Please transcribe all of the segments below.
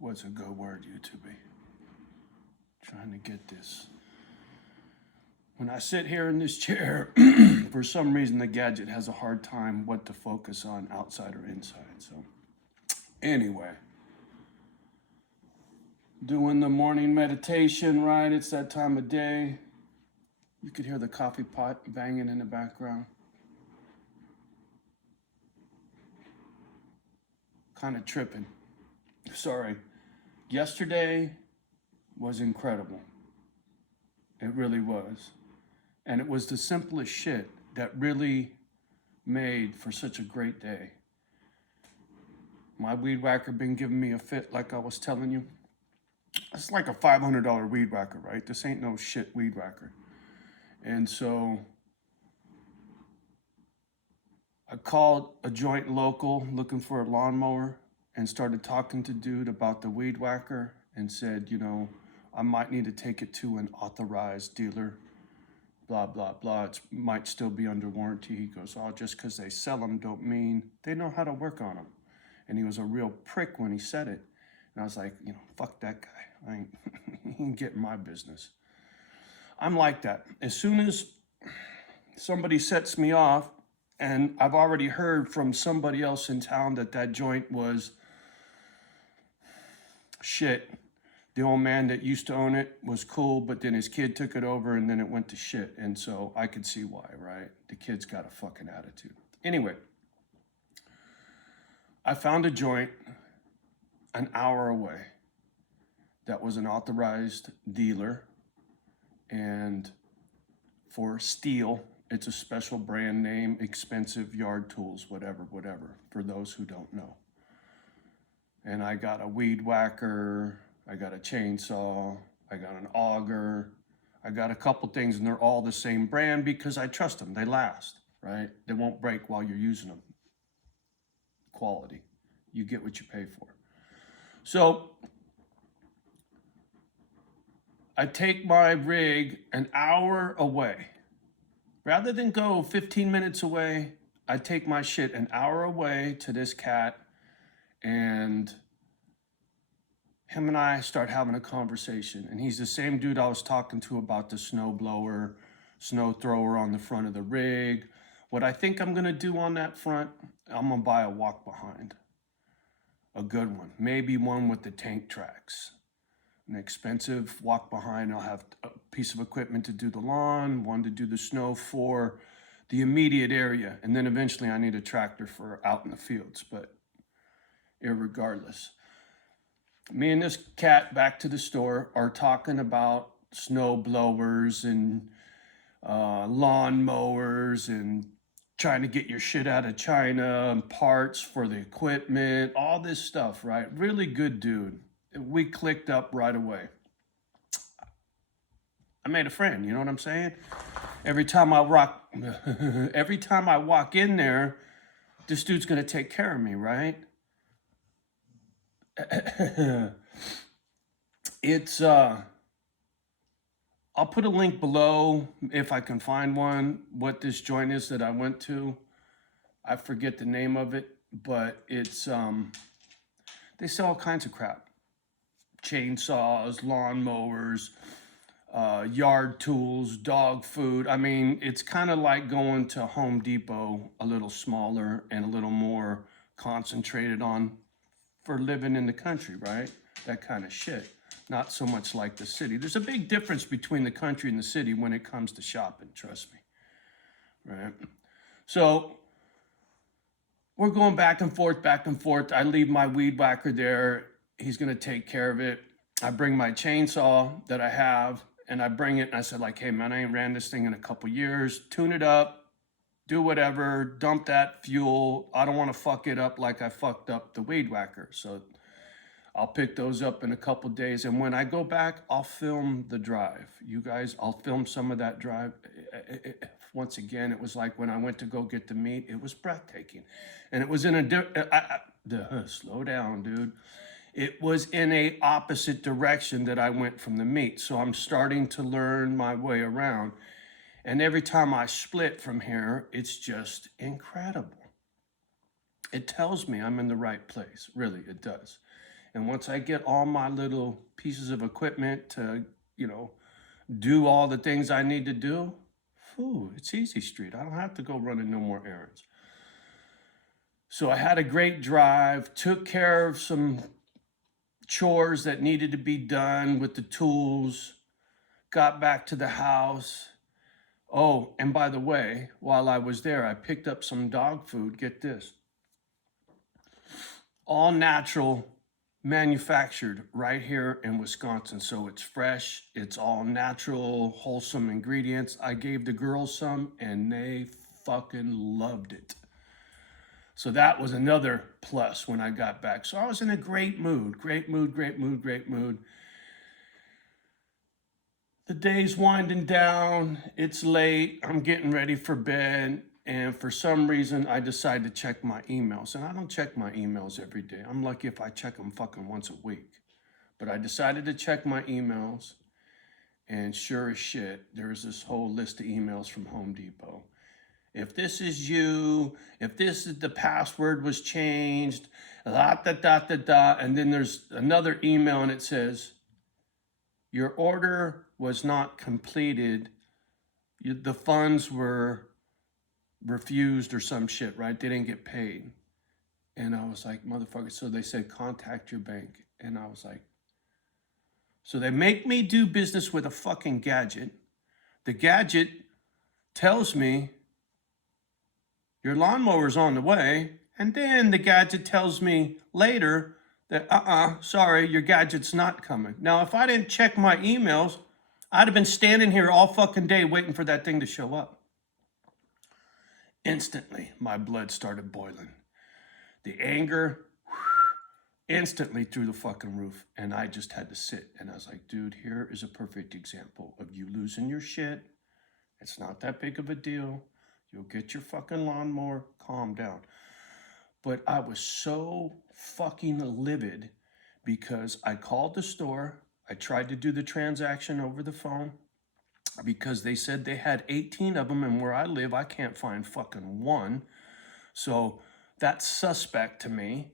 What's a good word, YouTube? Trying to get this. When I sit here in this chair, for some reason the gadget has a hard time what to focus on, outside or inside. So anyway, doing the morning meditation, right? It's that time of day. You could hear the coffee pot banging in the background. Kind of tripping. Sorry. Yesterday was incredible. It really was. And it was the simplest shit that really made for such a great day. My weed whacker been giving me a fit, like I was telling you. It's like a $500 weed whacker, right? This ain't no shit weed whacker. And so I called a joint local looking for a lawnmower and started talking to dude about the weed whacker and said, you know, I might need to take it to an authorized dealer, blah, blah, blah. It might still be under warranty. He goes, oh, just because they sell them don't mean they know how to work on them. And he was a real prick when he said it. And I was like, you know, fuck that guy. He ain't getting my business. I'm like that. As soon as somebody sets me off, and I've already heard from somebody else in town that that joint was shit. The old man that used to own it was cool, but then his kid took it over and then it went to shit. And so I could see why, right? The kid's got a fucking attitude. Anyway, I found a joint an hour away that was an authorized dealer, and for steel, it's a special brand name, expensive yard tools, whatever, for those who don't know. And I got a weed whacker, I got a chainsaw, I got an auger, I got a couple things, and they're all the same brand because I trust them. They last, right? They won't break while you're using them. Quality. You get what you pay for. So I take my rig an hour away. Rather than go 15 minutes away, I take my shit an hour away to this cat, and him and I start having a conversation. And he's the same dude I was talking to about the snow blower, snow thrower on the front of the rig. What I think I'm gonna do on that front, I'm gonna buy a walk behind. A good one, maybe one with the tank tracks. An expensive walk behind. I'll have a piece of equipment to do the lawn, one to do the snow for the immediate area, and then eventually I need a tractor for out in the fields, but irregardless. Me and this cat back to the store are talking about snow blowers and lawn mowers and trying to get your shit out of China and parts for the equipment, all this stuff, right? Really good dude. We clicked up right away. I made a friend, you know what I'm saying? Every time I walk in there, this dude's gonna take care of me, right? It's I'll put a link below if I can find one, what this joint is that I went to. I forget the name of it, but it's they sell all kinds of crap. Chainsaws, lawnmowers, yard tools, dog food. I mean, it's kind of like going to Home Depot, a little smaller and a little more concentrated on for living in the country, right? That kind of shit. Not so much like the city. There's a big difference between the country and the city when it comes to shopping, trust me, right? So we're going back and forth, back and forth. I leave my weed whacker there. He's gonna take care of it. I bring my chainsaw that I have, and I bring it, and I said, like, hey man, I ain't ran this thing in a couple years. Tune it up, do whatever, dump that fuel. I don't wanna fuck it up like I fucked up the weed whacker. So I'll pick those up in a couple days, and when I go back, I'll film the drive. You guys, I'll film some of that drive. Once again, it was like when I went to go get the meat, it was breathtaking. And it was in a, slow down, dude. It was in a opposite direction that I went from the meat. So I'm starting to learn my way around. And every time I split from here, it's just incredible. It tells me I'm in the right place. Really, it does. And once I get all my little pieces of equipment to, do all the things I need to do, whew, it's easy street. I don't have to go running no more errands. So I had a great drive, took care of some chores that needed to be done with the tools, got back to the house. Oh, and by the way, while I was there, I picked up some dog food. Get this, all natural, manufactured right here in Wisconsin. So it's fresh, it's all natural, wholesome ingredients. I gave the girls some and they fucking loved it. So that was another plus when I got back. So I was in a great mood, great mood, great mood, great mood. The day's winding down, it's late, I'm getting ready for bed, and for some reason I decide to check my emails. And I don't check my emails every day. I'm lucky if I check them fucking once a week. But I decided to check my emails, and sure as shit, there's this whole list of emails from Home Depot. If this is you, if this is the password was changed, and then there's another email and it says, your order was not completed. The funds were refused or some shit, right? They didn't get paid. And I was like, motherfucker. So they said, contact your bank. And I was like, so they make me do business with a fucking gadget. The gadget tells me your lawnmower's on the way. And then the gadget tells me later that, sorry, your gadget's not coming. Now, if I didn't check my emails, I'd have been standing here all fucking day waiting for that thing to show up. Instantly, my blood started boiling. The anger instantly through the fucking roof. And I just had to sit. And I was like, dude, here is a perfect example of you losing your shit. It's not that big of a deal. You'll get your fucking lawnmower. Calm down. But I was so fucking livid because I called the store. I tried to do the transaction over the phone because they said they had 18 of them, and where I live, I can't find fucking one. So that's suspect to me.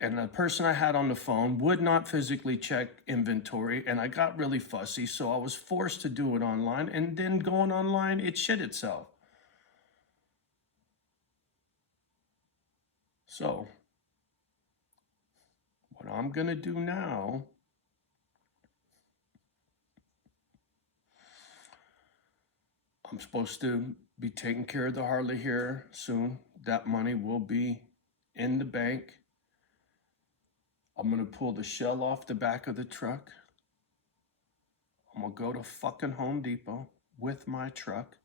And the person I had on the phone would not physically check inventory, and I got really fussy, so I was forced to do it online, and then going online, it shit itself. So what I'm gonna do now, I'm supposed to be taking care of the Harley here soon. That money will be in the bank. I'm gonna pull the shell off the back of the truck. I'm gonna go to fucking Home Depot with my truck,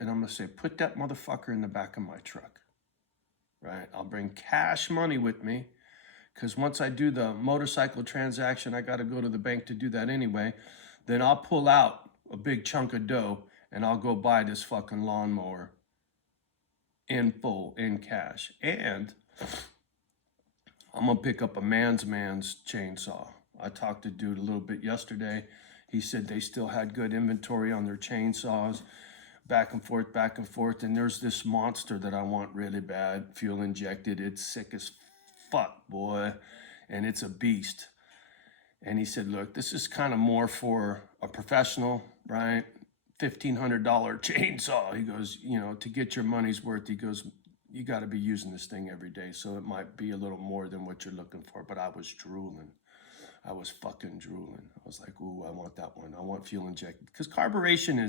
and I'm gonna say, put that motherfucker in the back of my truck. Right? I'll bring cash money with me, because once I do the motorcycle transaction, I got to go to the bank to do that anyway. Then I'll pull out a big chunk of dough and I'll go buy this fucking lawnmower in full, in cash. And I'm going to pick up a man's chainsaw. I talked to dude a little bit yesterday. He said they still had good inventory on their chainsaws. Back and forth, and there's this monster that I want really bad, fuel injected. It's sick as fuck, boy, and it's a beast. And he said, look, this is kind of more for a professional, right? $1,500 chainsaw. He goes, to get your money's worth, he goes, you got to be using this thing every day, so it might be a little more than what you're looking for. But I was drooling. I was fucking drooling. I was like, ooh, I want that one. I want fuel injected, because carburation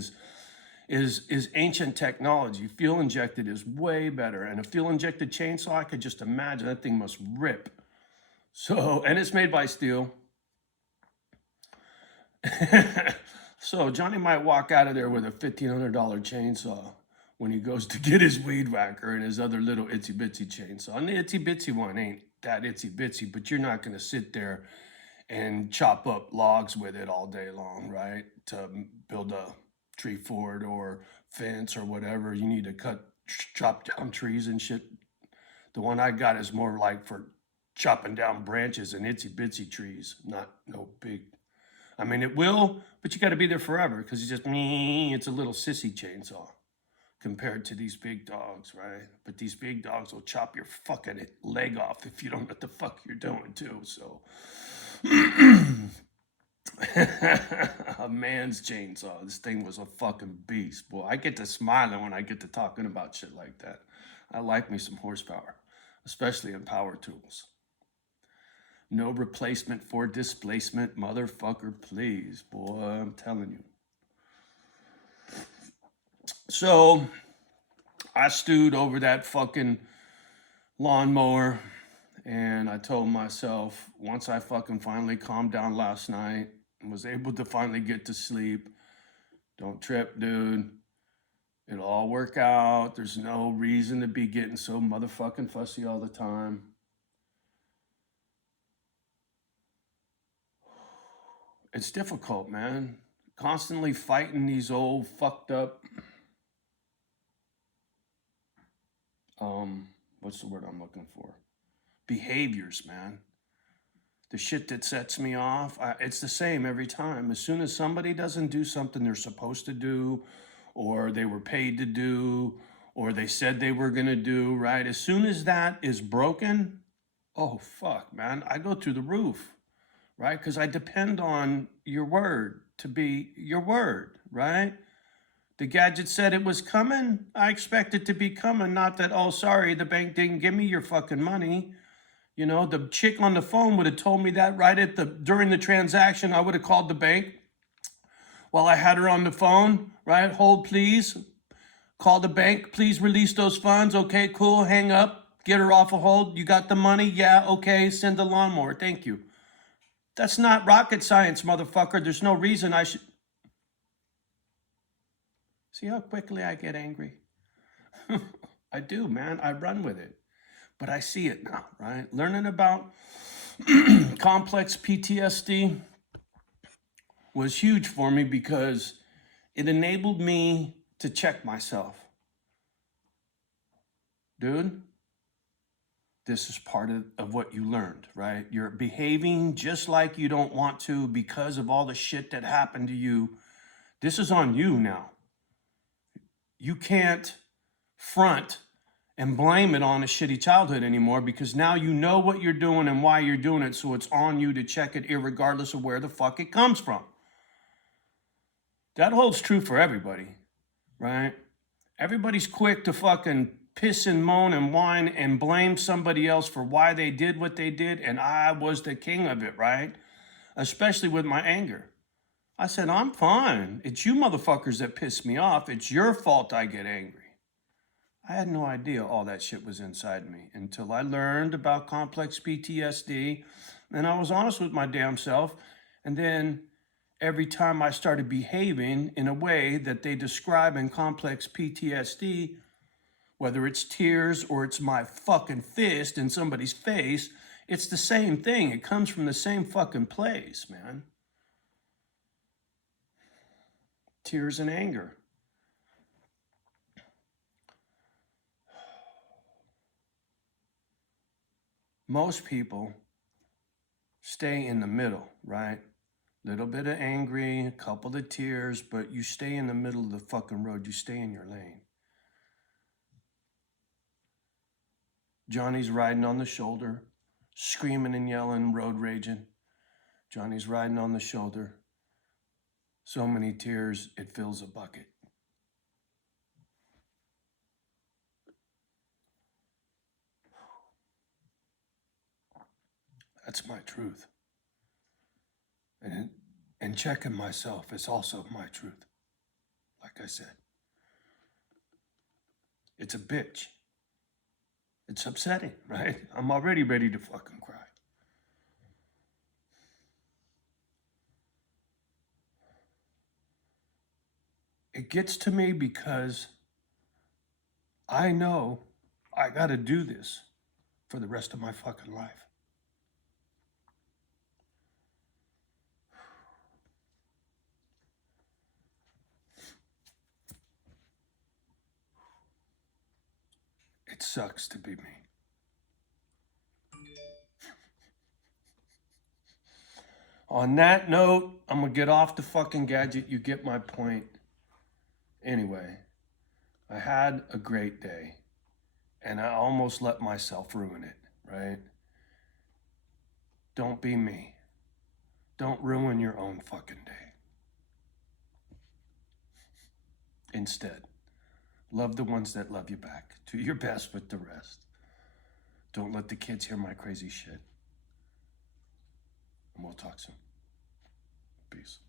is ancient technology. Fuel injected is way better. And a fuel injected chainsaw, I could just imagine that thing must rip. So, and it's made by steel. So Johnny might walk out of there with a $1,500 chainsaw when he goes to get his weed whacker and his other little itsy bitsy chainsaw. And the itsy bitsy one ain't that itsy bitsy, but you're not going to sit there and chop up logs with it all day long, right? To build a tree fort or fence or whatever. You need to chop down trees and shit. The one I got is more like for chopping down branches and itsy bitsy trees, not no big. I mean, it will, but you got to be there forever, because it's a little sissy chainsaw. compared to these big dogs, right? But these big dogs will chop your fucking leg off if you don't know what the fuck you're doing too. So a man's chainsaw. This thing was a fucking beast. Boy, I get to smiling when I get to talking about shit like that. I like me some horsepower, especially in power tools. No replacement for displacement, motherfucker, please. Boy, I'm telling you. So I stewed over that fucking lawnmower, and I told myself, once I fucking finally calmed down last night and was able to finally get to sleep, don't trip, dude. It'll all work out. There's no reason to be getting so motherfucking fussy all the time. It's difficult, man. Constantly fighting these old fucked up what's the word I'm looking for? Behaviors, man. The shit that sets me off, it's the same every time. As soon as somebody doesn't do something they're supposed to do, or they were paid to do, or they said they were gonna do, right? As soon as that is broken, oh fuck, man, I go through the roof, right? Because I depend on your word to be your word, right? The gadget said it was coming. I expect it to be coming. Not that, oh, sorry, the bank didn't give me your fucking money. You know, the chick on the phone would have told me that right at during the transaction. I would have called the bank while I had her on the phone, right? Hold, please. Call the bank. Please release those funds. Okay, cool. Hang up. Get her off a hold. You got the money? Yeah, okay. Send the lawnmower. Thank you. That's not rocket science, motherfucker. There's no reason I should. See how quickly I get angry? I do, man. I run with it. But I see it now, right? Learning about complex PTSD was huge for me because it enabled me to check myself. Dude, this is part of what you learned, right? You're behaving just like you don't want to because of all the shit that happened to you. This is on you now. You can't front and blame it on a shitty childhood anymore because now you know what you're doing and why you're doing it, so it's on you to check it irregardless of where the fuck it comes from. That holds true for everybody, right? Everybody's quick to fucking piss and moan and whine and blame somebody else for why they did what they did, and I was the king of it, right? Especially with my anger. I said, I'm fine. It's you motherfuckers that piss me off. It's your fault I get angry. I had no idea all that shit was inside me until I learned about complex PTSD, and I was honest with my damn self. And then every time I started behaving in a way that they describe in complex PTSD, whether it's tears or it's my fucking fist in somebody's face, it's the same thing. It comes from the same fucking place, man. Tears and anger. Most people stay in the middle, right? Little bit of angry, a couple of tears, but you stay in the middle of the fucking road. You stay in your lane. Johnny's riding on the shoulder, screaming and yelling, road raging. Johnny's riding on the shoulder. So many tears, it fills a bucket. That's my truth. And checking myself is also my truth. Like I said, it's a bitch. It's upsetting, right? I'm already ready to fucking cry. It gets to me because I know I gotta do this for the rest of my fucking life. It sucks to be me. On that note, I'm gonna get off the fucking gadget. You get my point. Anyway, I had a great day and I almost let myself ruin it, right? Don't be me. Don't ruin your own fucking day. Instead, love the ones that love you back. Do your best with the rest. Don't let the kids hear my crazy shit. And we'll talk soon. Peace.